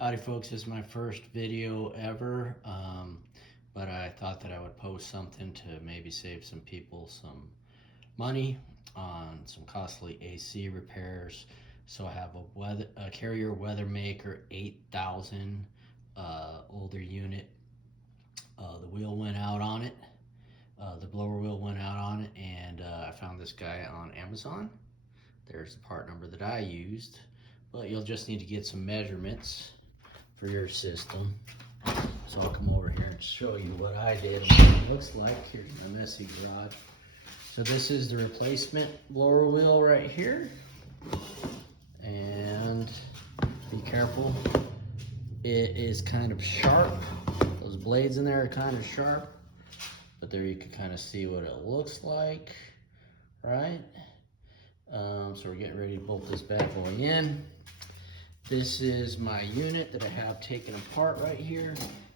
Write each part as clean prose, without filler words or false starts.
Howdy folks, this is my first video ever, but I thought that I would post something to maybe save some people some money on some costly AC repairs. So I have a Carrier Weathermaker 8000 older unit. The wheel went out on it, the blower wheel went out on it, and I found this guy on Amazon. There's the part number that I used, but you'll just need to get some measurements for your system. So I'll come over here and show you what I did and what it looks like. Here's my messy garage. So this is the replacement blower wheel right here. And be careful, it is kind of sharp. Those blades in there are kind of sharp, but there you can kind of see what it looks like, right? So we're getting ready to bolt this bad boy in. This is my unit that I have taken apart right here.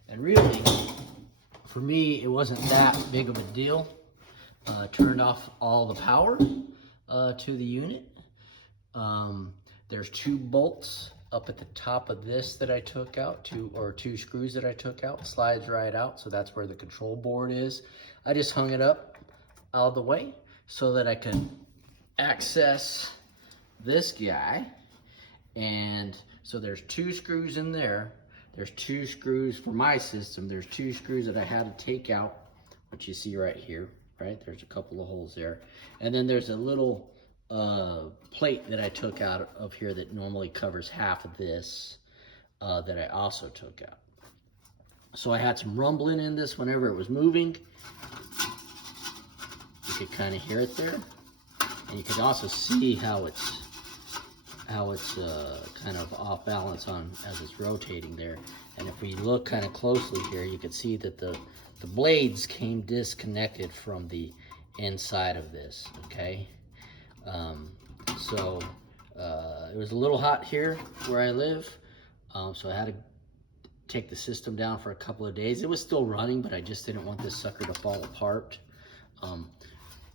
And really, for me, it wasn't that big of a deal. Turned off all the power to the unit. There's 2 bolts up at the top of this that I took out, two screws that I took out, slides right out. So that's where the control board is. I just hung it up out of the way so that I could access this guy. And so there's 2 screws in there. There's 2 screws for my system. There's 2 screws that I had to take out, which you see right here, right? There's a couple of holes there. And then there's a little plate that I took out of here that normally covers half of this that I also took out. So I had some rumbling in this whenever it was moving. You could kind of hear it there. And you could also see how it's kind of off balance as it's rotating there. And if we look kind of closely here, you can see that the blades came disconnected from the inside of this, okay? It was a little hot here where I live, so I had to take the system down for a couple of days. It was still running, but I just didn't want this sucker to fall apart. And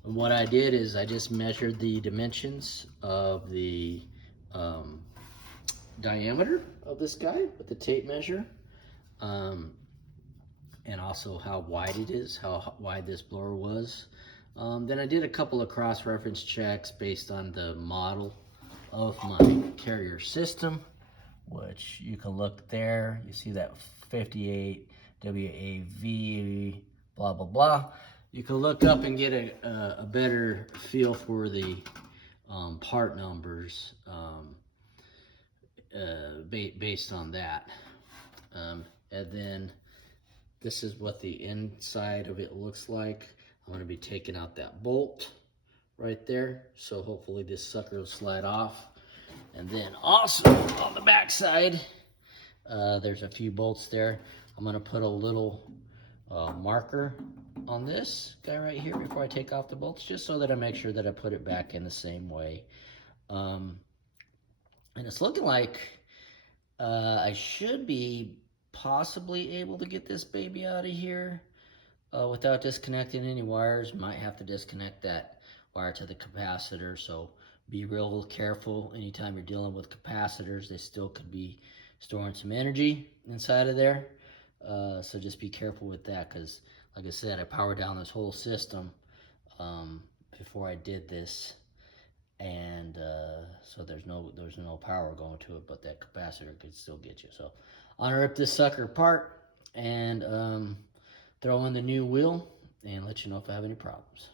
what I did is I just measured the dimensions of the diameter of this guy with the tape measure, and also how wide it is, how wide this blower was. Then I did a couple of cross-reference checks based on the model of my Carrier system, which you can look there. You see that 58 WAV, blah, blah, blah. You can look up and get a better feel for the part numbers based on that. And then this is what the inside of it looks like. I'm going to be taking out that bolt right there, so hopefully this sucker will slide off. And then also on the back side, there's a few bolts there. I'm going to put a little marker on this guy right here before I take off the bolts, just so that I make sure that I put it back in the same way. And it's looking like I should be possibly able to get this baby out of here without disconnecting any wires. Might have to disconnect that wire to the capacitor, so be real careful anytime you're dealing with capacitors. They still could be storing some energy inside of there, so just be careful with that, because like I said, I powered down this whole system before I did this, and so there's no power going to it, but that capacitor could still get you. So I'm gonna rip this sucker apart and throw in the new wheel and let you know if I have any problems.